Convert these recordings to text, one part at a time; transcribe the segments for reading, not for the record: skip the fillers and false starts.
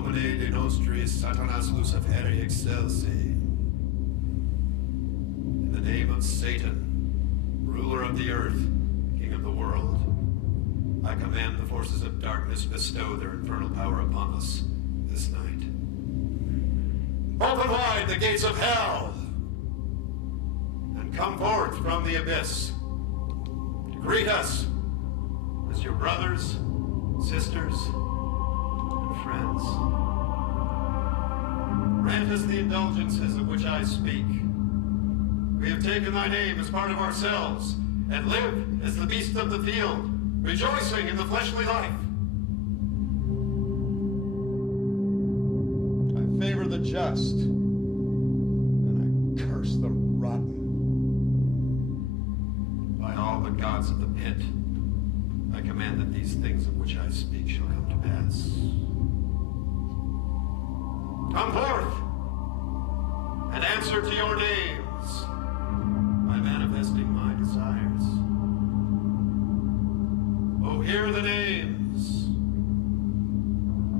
Nomine de nostris Satanas Luciferi excelsi. In the name of Satan, ruler of the earth, king of the world, I command the forces of darkness bestow their infernal power upon us this night. Open wide the gates of hell, and come forth from the abyss to greet us as your brothers, sisters, and friends. Grant us the indulgences of which I speak. We have taken thy name as part of ourselves, and live as the beasts of the field, rejoicing in the fleshly life. I favor the just, and I curse the rotten. By all the gods of the pit, I command that these things of which I speak shall come to pass. Come forth, and answer to your names by manifesting my desires. Oh, hear the names.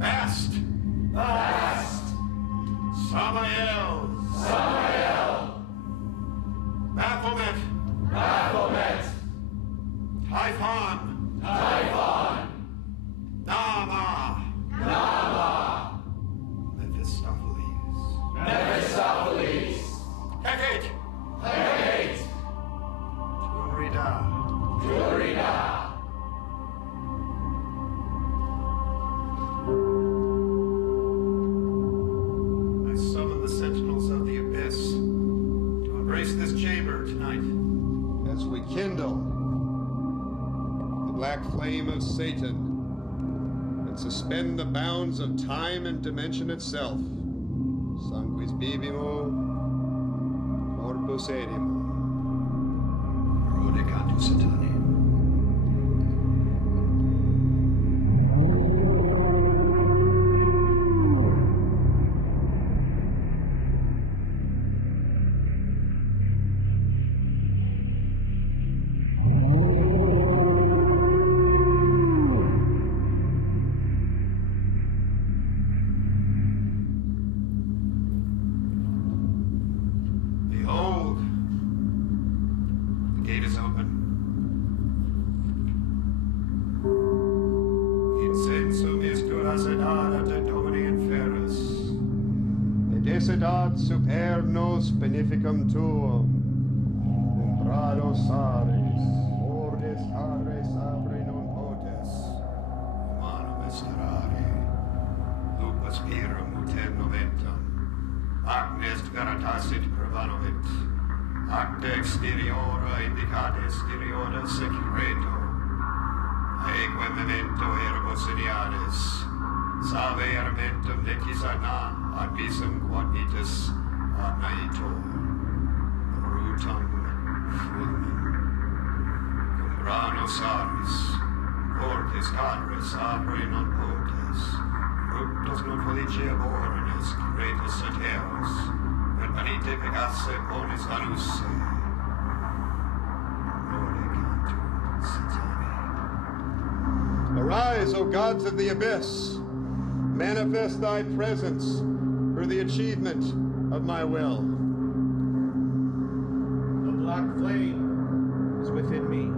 Bast. Bast. Samael. Samael. Baphomet. Baphomet. Typhon. Typhon. Nama. Nama. Mephistopheles. Mephistopheles. Hecate. Hecate. Turida. Turida. I summon the sentinels of the abyss to embrace this chamber tonight. As we kindle the black flame of Satan and suspend the bounds of time and dimension itself, sanguis bibimo, corpus edimo. Rodicantu Satani. Super nos beneficum tuum, umbrados ares, ordes ares abre non potes. Humanum esterare, lupus pirum uter noventum, ac nest veritasit prevanovit, ac de exteriora indicate exteriora secreto, aeque memento erbos iniades, salve ermentum necis ana, ad visum quod nitus ad naitor, brutum fulmen, cumbranos aris, cortes cadres apri non potes, fructus non felicia bornes, cretus sateros, et venite pegasse bonis anusse, rodicantu Satani. Arise, O gods of the abyss, manifest thy presence for the achievement of my will. The black flame is within me.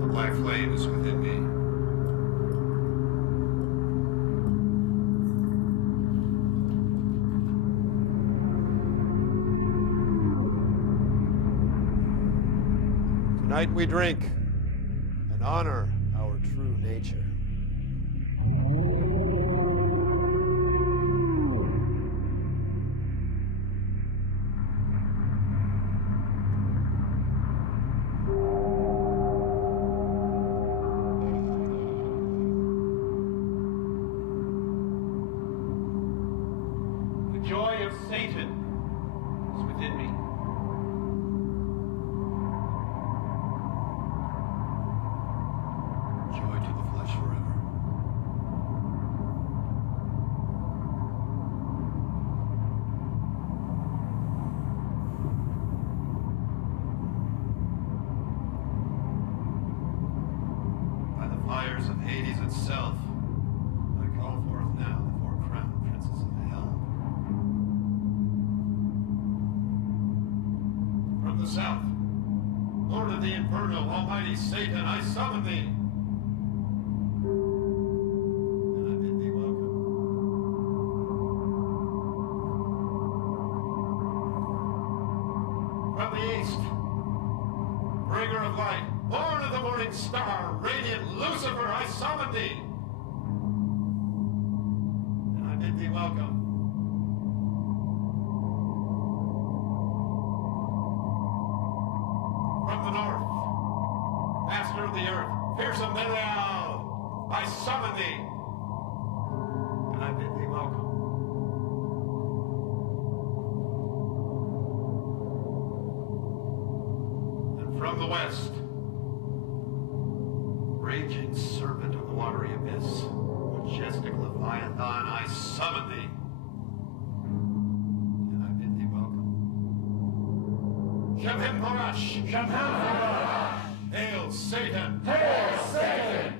The black flame is within me. Tonight we drink and honor our true nature. Fires of Hades itself, forth now the four crowned princes of hell. From the south, Lord of the Inferno, Almighty Satan, I summon thee. And I bid thee welcome. From the east, bringer of light, born of the morning star, radiant Lucifer, I summon thee. And I bid thee welcome. From the north, master of the earth, fearsome Belial, I summon thee. And I bid thee welcome. And from the west, raging serpent of the watery abyss, majestic Leviathan, I summon thee. And I bid thee welcome. Shamhim Parash! Shamhim Parash! Hail Satan! Hail Satan!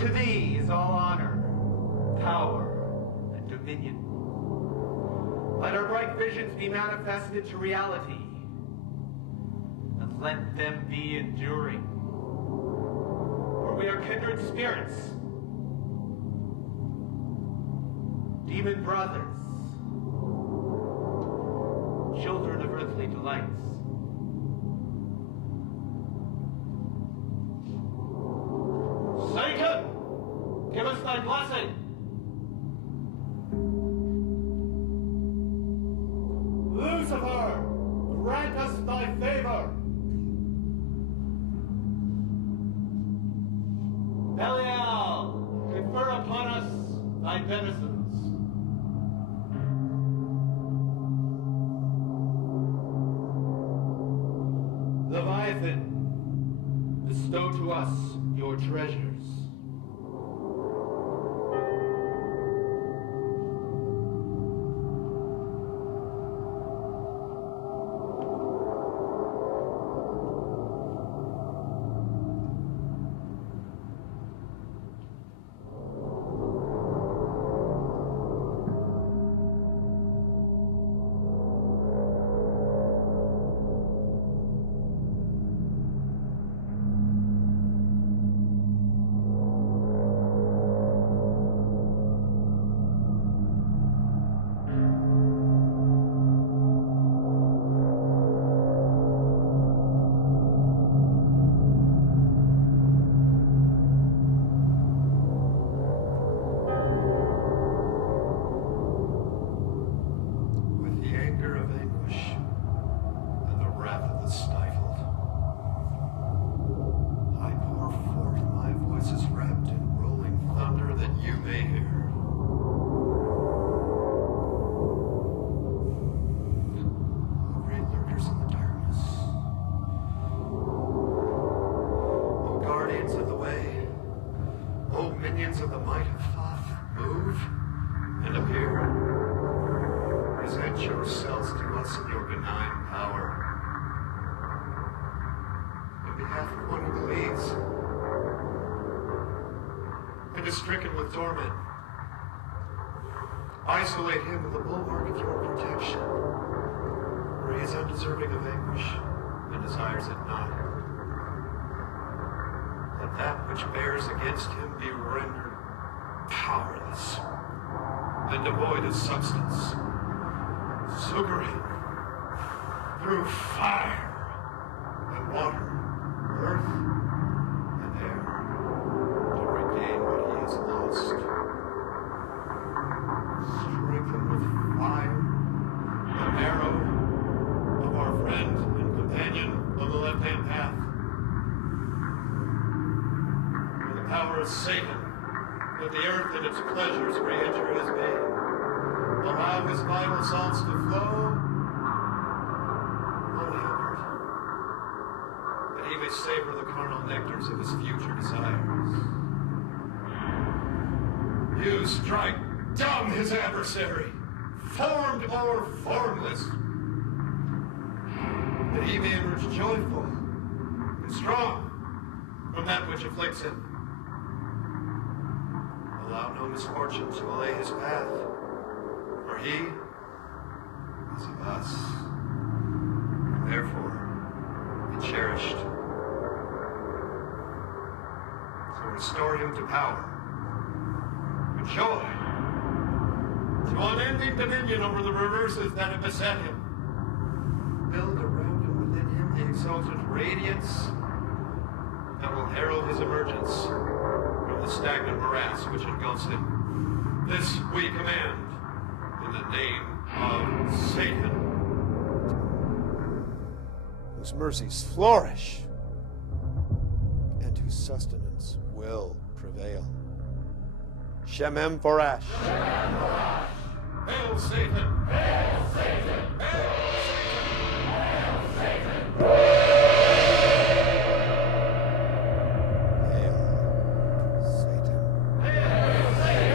To thee is all honor, power, and dominion. Let our bright visions be manifested to reality, and let them be enduring. For we are kindred spirits, demon brothers, children of earthly delights. Satan! Give us thy blessing! Lucifer! Grant us thy favor! Belial! Confer upon us thy beneficence. Leviathan! Bestow to us your treasures. Of the might of Thoth, move and appear. Present yourselves to us in your benign power. On behalf of one who believes and is stricken with torment, isolate him with the bulwark of your protection, for he is undeserving of anguish and desires it not. Let that which bears against him be rendered powerless and devoid of substance. Succor him through fire and water, earth and air, to regain what he has lost. Strengthen with fire the marrow of our friend and companion on the left-hand path. O Satan, let the earth and its pleasures re-enter his being. Allow his vital salts to flow onward, that he may savor the carnal nectars of his future desires. You strike dumb his adversary, formed or formless, that he may emerge joyful and strong from that which afflicts him. Allow no misfortune to allay his path, for he is of us, and therefore be cherished. So restore him to power, to joy, to unending dominion over the reverses that have beset him. Build around and within him the exalted radiance that will herald his emergence from the stagnant morass which engulfs him. This we command in the name of Satan. Whose mercies flourish and whose sustenance will prevail. Shemem Forash. Shemem Forash. Hail Satan! Hail Satan! Hail Hail Satan! Hail Satan. Hail Satan!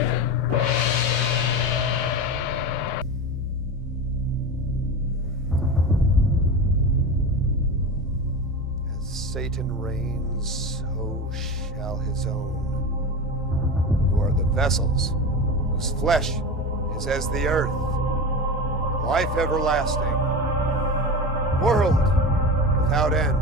As Satan reigns, so shall his own, who are the vessels whose flesh is as the earth, life everlasting, world without end.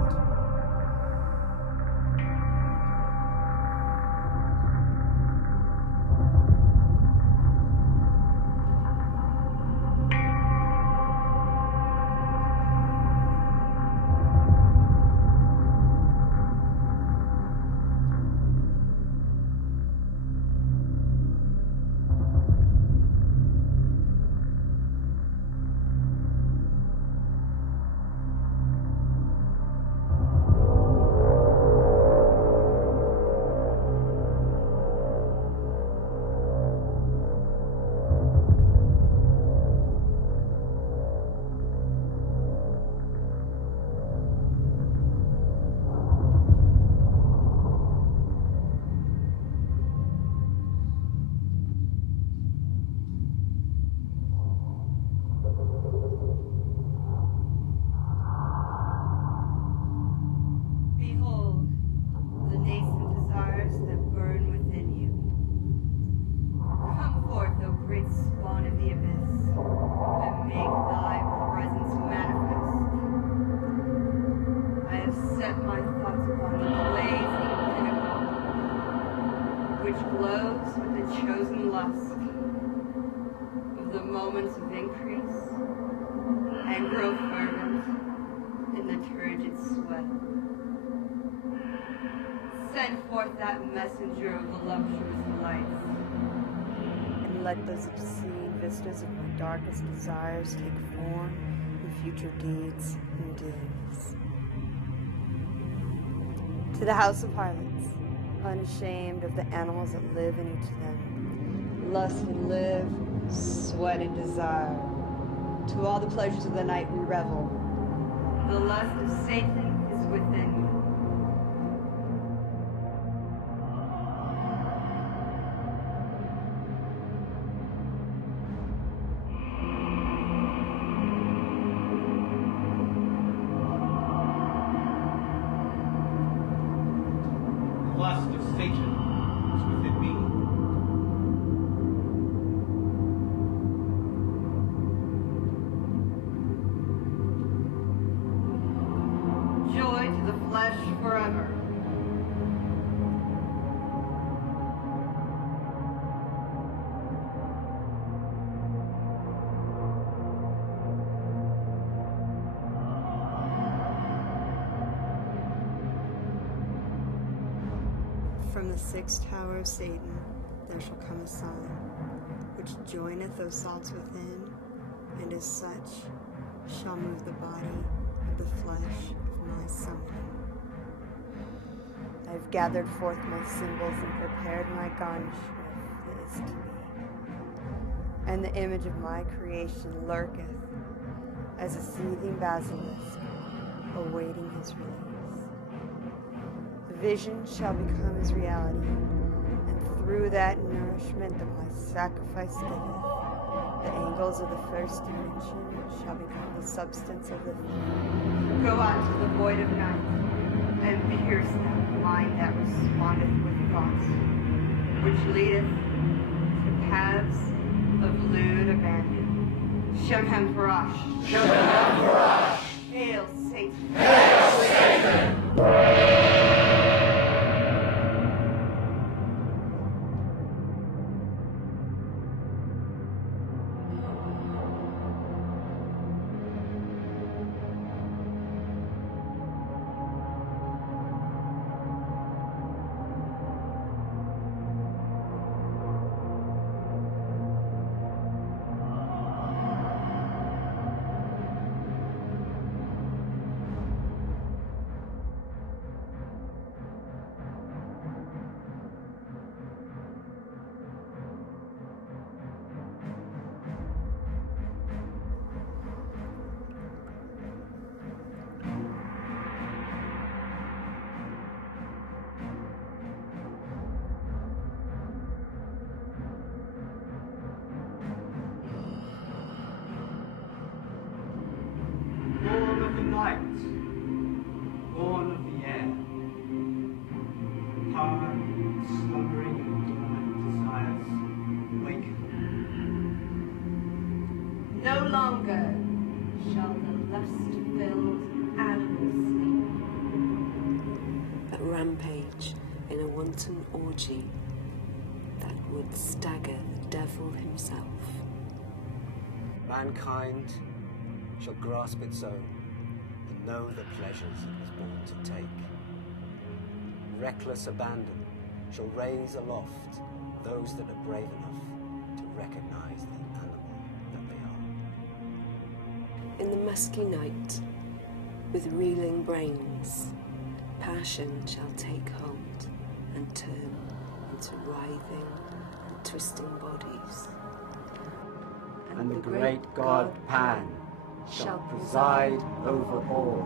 Send forth that messenger of voluptuous lights, and let those obscene vistas of my darkest desires take form in future deeds and doings. To the house of harlots, unashamed of the animals that live in each of them, lust and live, sweat and desire. To all the pleasures of the night we revel. The lust of Satan is within me. Lust of Satan is within me. Joy to the flesh forever. From the sixth tower of Satan there shall come a sign, which joineth those salts within, and as such shall move the body of the flesh of my summoning. I've gathered forth my symbols and prepared my garnishment that is to be. And the image of my creation lurketh as a seething basilisk, awaiting his release. The vision shall become his reality, and through that nourishment that my sacrifice giveth, the angles of the first dimension shall become the substance of the third. Go out to the void of night, and pierce that mind that respondeth with thoughts, which leadeth to paths of lewd abandon. Shemhem Parash. Shemhem Parash. Hail Satan. Hail Satan. Born of the night, born of the air, tired, slumbering, and dormant desires wake. No longer shall the lust-filled animals sleep. A rampage in a wanton orgy that would stagger the devil himself. Mankind shall grasp its own and know the pleasures it was born to take. Reckless abandon shall raise aloft those that are brave enough to recognize the animal that they are. In the musky night, with reeling brains, passion shall take hold and turn into writhing and twisting bodies. And the great god Pan shall preside over all.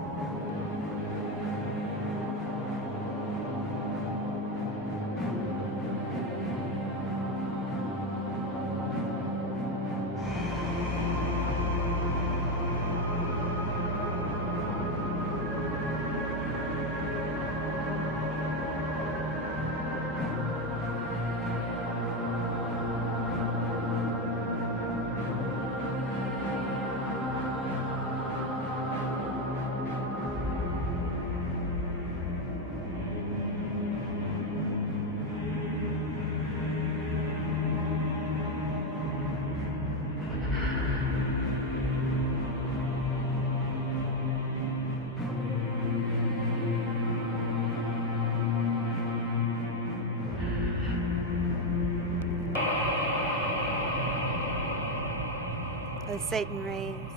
As Satan reigns,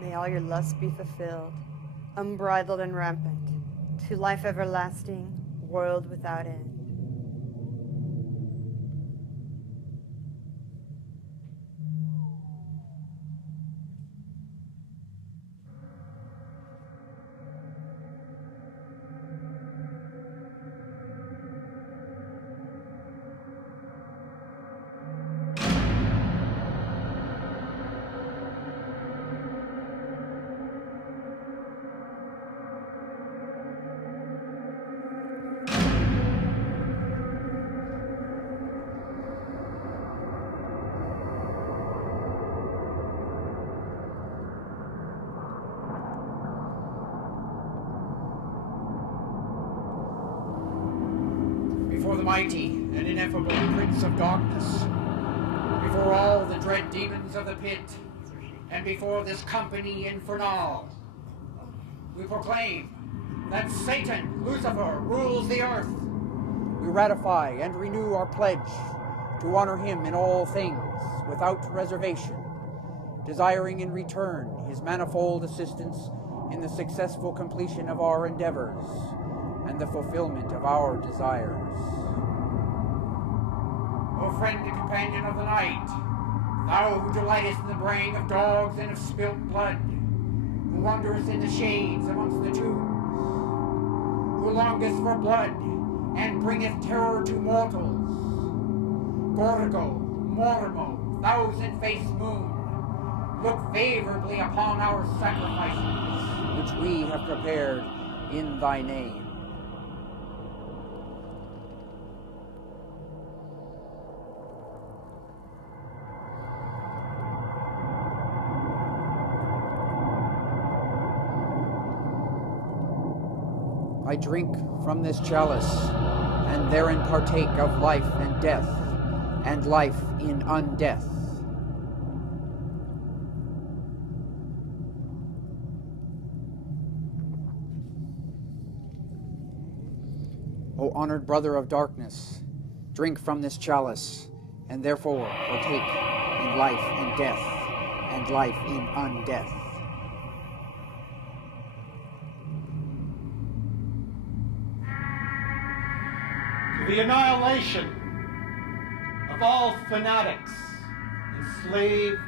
may all your lusts be fulfilled, unbridled and rampant, to life everlasting, world without end. Before the mighty and ineffable Prince of Darkness, before all the dread demons of the pit, and before this company infernal, we proclaim that Satan, Lucifer, rules the earth. We ratify and renew our pledge to honor him in all things, without reservation, desiring in return his manifold assistance in the successful completion of our endeavors, and the fulfillment of our desires. O friend and companion of the night, thou who delightest in the braying of dogs and of spilt blood, who wanderest in the shades amongst the tombs, who longest for blood and bringeth terror to mortals, Gorgo, Mormo, thousand-faced moon, look favorably upon our sacrifices, which we have prepared in thy name. I drink from this chalice, and therein partake of life and death, and life in undeath. O honored brother of darkness, drink from this chalice, and therefore partake in life and death, and life in undeath. The annihilation of all fanatics enslaved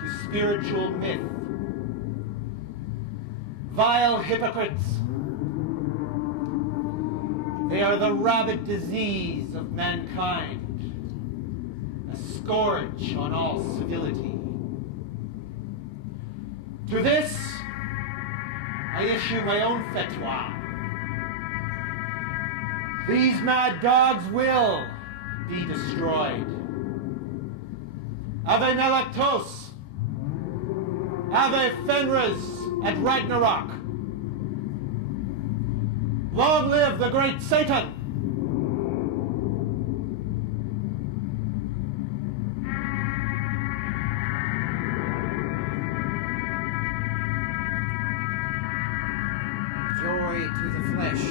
to spiritual myth, vile hypocrites, they are the rabid disease of mankind, a scourge on all civility. To this, I issue my own fatwa. These mad dogs will be destroyed. Ave Nalactos, Ave Fenris at Ragnarok. Long live the great Satan! Joy to the flesh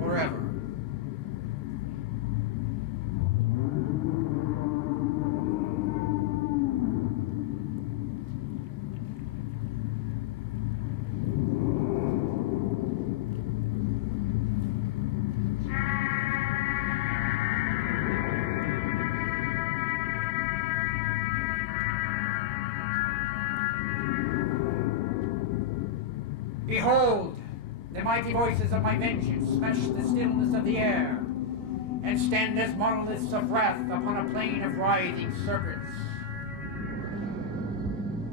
forever. Behold, the mighty voices of my vengeance smash the stillness of the air, and stand as monoliths of wrath upon a plain of writhing serpents.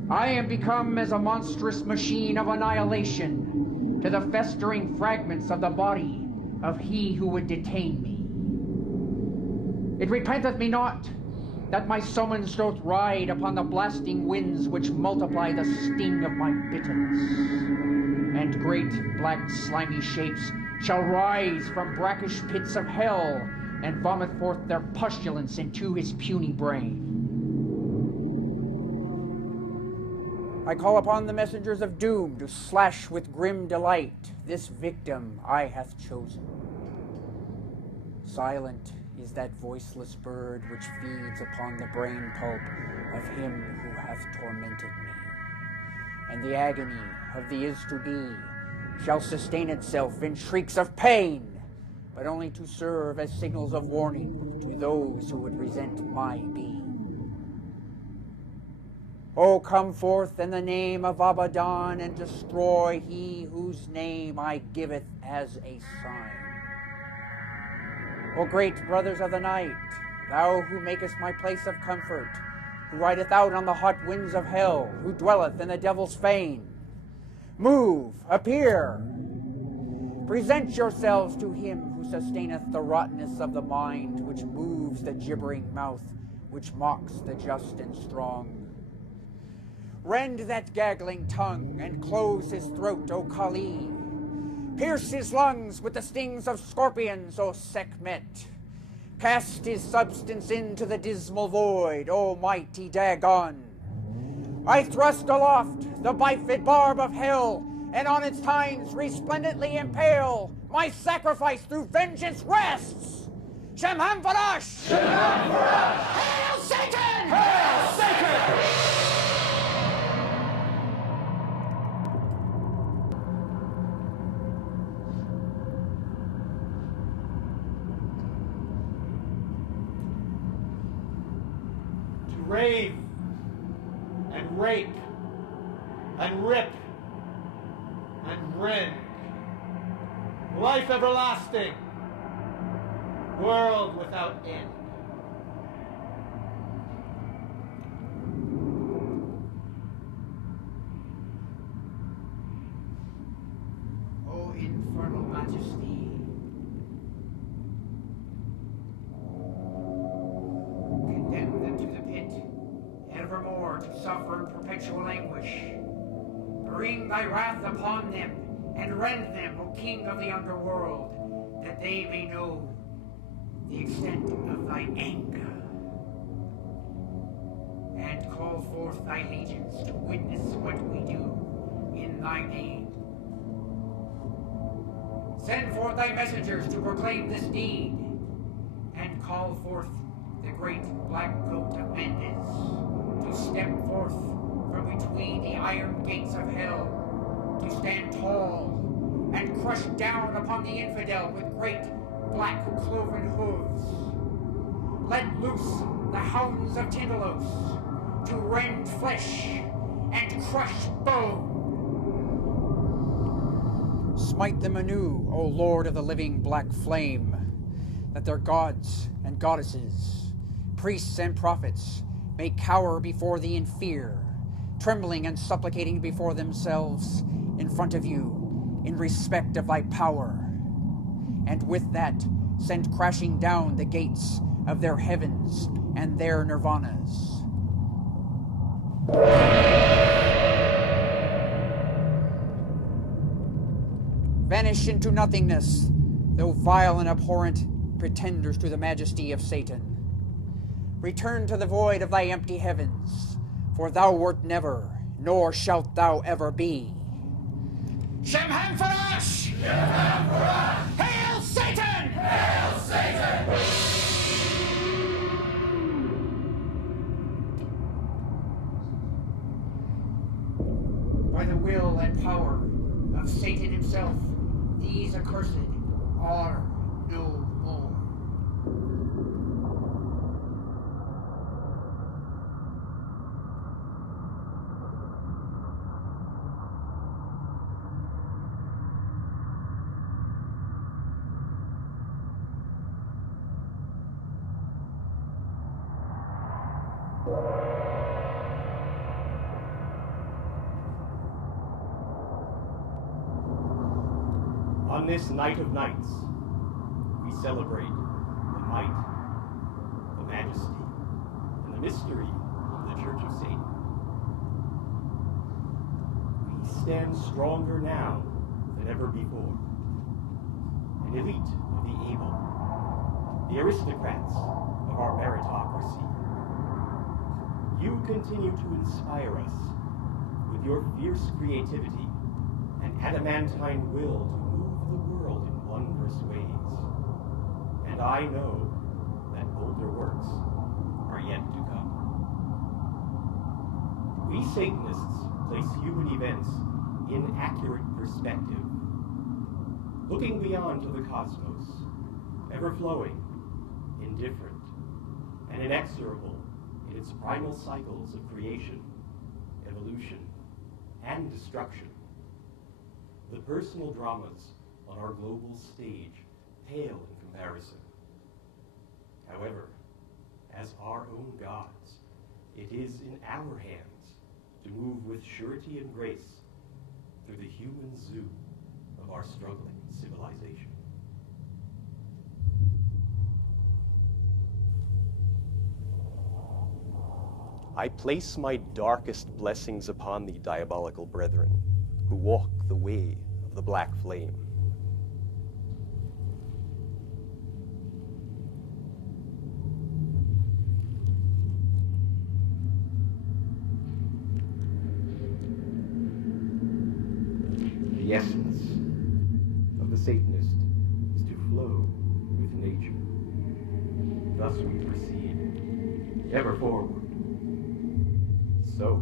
I am become as a monstrous machine of annihilation to the festering fragments of the body of he who would detain me. It repenteth me not that my summons doth ride upon the blasting winds which multiply the sting of my bitterness. And great black slimy shapes shall rise from brackish pits of hell and vomit forth their pustulence into his puny brain. I call upon the messengers of doom to slash with grim delight this victim I hath chosen. Silent is that voiceless bird which feeds upon the brain pulp of him who hath tormented me. And the agony of the is-to-be shall sustain itself in shrieks of pain, but only to serve as signals of warning to those who would resent my being. O come forth in the name of Abaddon, and destroy he whose name I giveth as a sign. O great brothers of the night, thou who makest my place of comfort, who rideth out on the hot winds of hell, who dwelleth in the devil's fane, move, appear, present yourselves to him who sustaineth the rottenness of the mind, which moves the gibbering mouth, which mocks the just and strong. Rend that gaggling tongue, and close his throat, O Kali. Pierce his lungs with the stings of scorpions, O Sekhmet. Cast his substance into the dismal void, O mighty Dagon. I thrust aloft the bifid barb of hell, and on its tines resplendently impale. My sacrifice through vengeance rests. Shemham Farash! Shemham Farash! Hail Satan! Hail Satan! rave and rape and rip and rend. Life everlasting, world without end. O infernal majesty, condemn them to the pit, evermore to suffer perpetual anguish. Bring thy wrath upon them, and rend them, O King of the underworld, that they may know the extent of thy anger. And call forth thy legions to witness what we do in thy name. Send forth thy messengers to proclaim this deed, and call forth the great black goat of Mendes to step forth from between the iron gates of hell, to stand tall and crush down upon the infidel with great black cloven hooves. Let loose the hounds of Tindalos to rend flesh and crush bone. Smite them anew, O Lord of the living black flame, that their gods and goddesses, priests and prophets, may cower before thee in fear, trembling and supplicating before themselves in front of you, in respect of thy power. And with that, send crashing down the gates of their heavens and their nirvanas. Vanish into nothingness, though vile and abhorrent pretenders to the majesty of Satan. Return to the void of thy empty heavens, for thou wert never, nor shalt thou ever be. Shemham Farash! Shemham Farash! Hail Satan! Hail Satan! By the will and power of Satan himself, these accursed are no more. On this night of nights, we celebrate the might, the majesty, and the mystery of the Church of Satan. We stand stronger now than ever before. An elite of the able, the aristocrats of our meritocracy. You continue to inspire us with your fierce creativity and adamantine will to move the world in wondrous ways. And I know that bolder works are yet to come. We Satanists place human events in accurate perspective, looking beyond to the cosmos, ever-flowing, indifferent, and inexorable in its primal cycles of creation, evolution, and destruction. The personal dramas on our global stage pale in comparison. However, as our own gods, it is in our hands to move with surety and grace through the human zoo of our struggling civilization. I place my darkest blessings upon the diabolical brethren who walk the way of the black flame. The essence of the Satanist is to flow with nature. Thus we proceed, ever forward. So,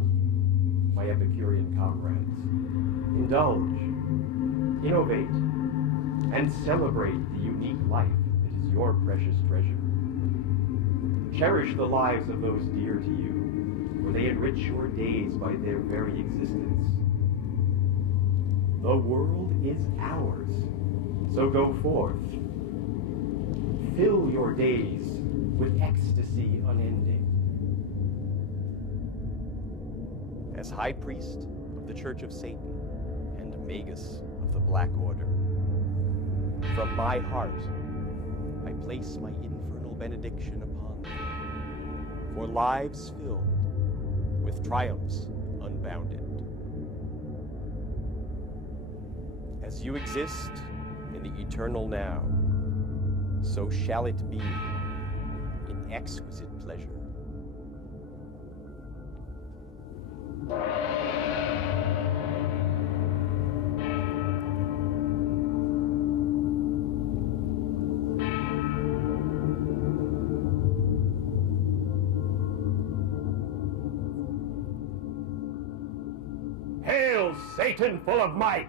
my Epicurean comrades, indulge, innovate, and celebrate the unique life that is your precious treasure. Cherish the lives of those dear to you, for they enrich your days by their very existence. The world is ours, so go forth. Fill your days with ecstasy unending. As High Priest of the Church of Satan and Magus of the Black Order, from my heart I place my infernal benediction upon thee, for lives filled with triumphs unbounded. As you exist in the eternal now, so shall it be in exquisite pleasure. Hail, Satan full of might!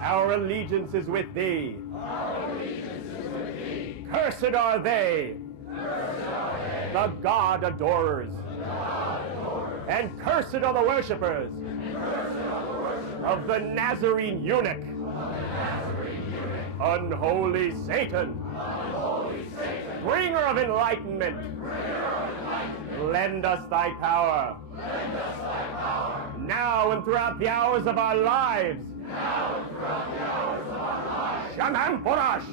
Our allegiance is with thee. Cursed are they. The God adorers. And cursed are the worshippers of the Nazarene eunuch. Unholy Satan. Bringer of enlightenment. Lend us thy power. Now and throughout the hours of our lives. Shaman Porash!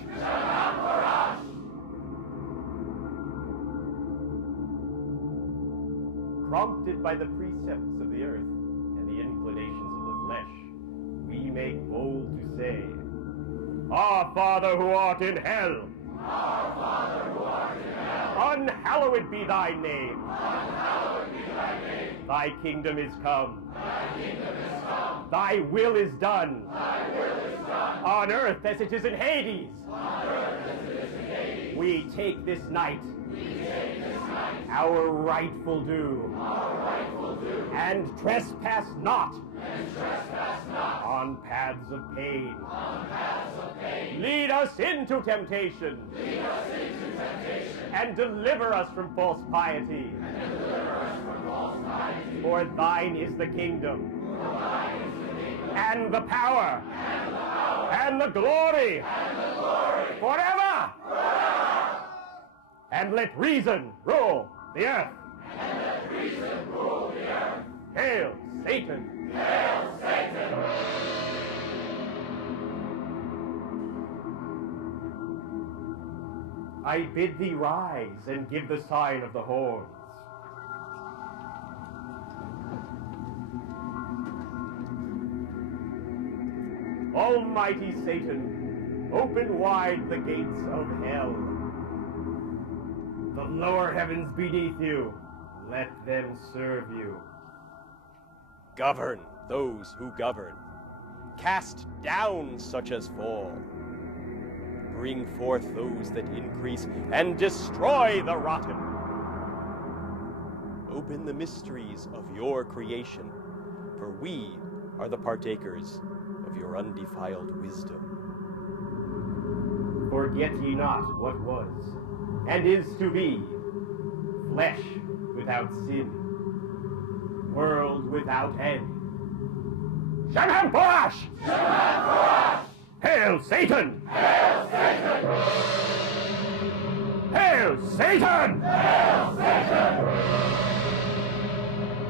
Prompted by the precepts of the earth and the inclinations of the flesh, we make bold to say, Our Father who art in hell, unhallowed be thy name. Thy kingdom is come. Thy will is done. On earth as it is in Hades. We take this night our rightful due, and trespass not on paths of pain. Lead us into temptation, and deliver us from false piety. For thine is the kingdom, and the power, and the glory, forever! And let reason rule the earth. Hail, Satan! Hail, Satan! I bid thee rise and give the sign of the horns. Almighty Satan, open wide the gates of hell. The lower heavens beneath you, let them serve you. Govern those who govern. Cast down such as fall. Bring forth those that increase, and destroy the rotten. Open the mysteries of your creation, for we are the partakers of your undefiled wisdom. Forget ye not what was, and is to be, flesh without sin, world without end. Shaman Porash! Shaman Porash! Hail Satan! Hail Satan! Hail Satan! Hail Satan!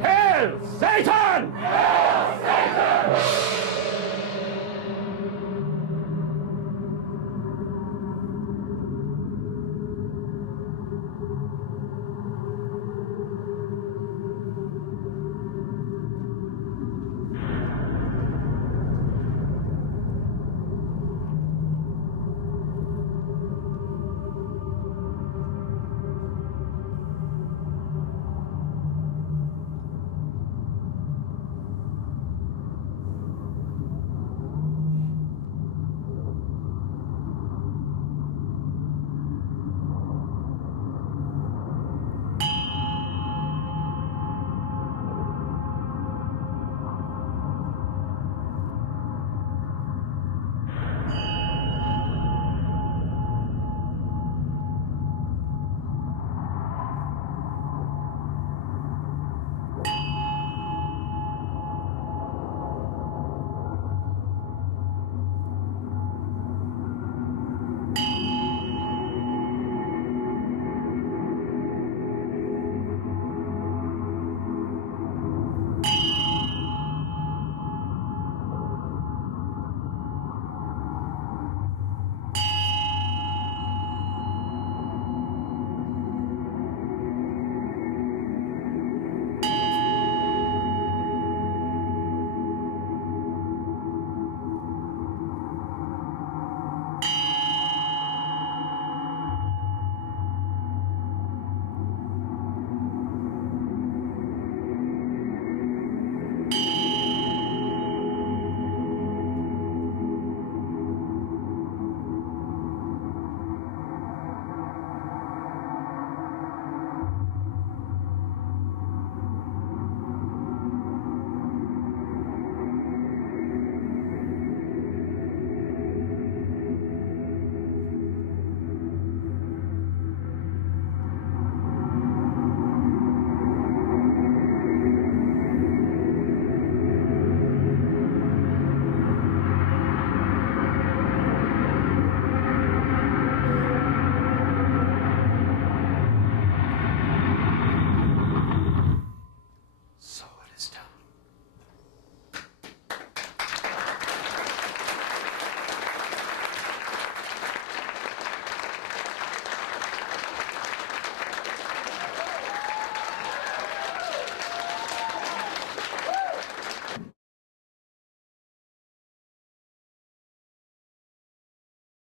Hail Satan! Hail Satan!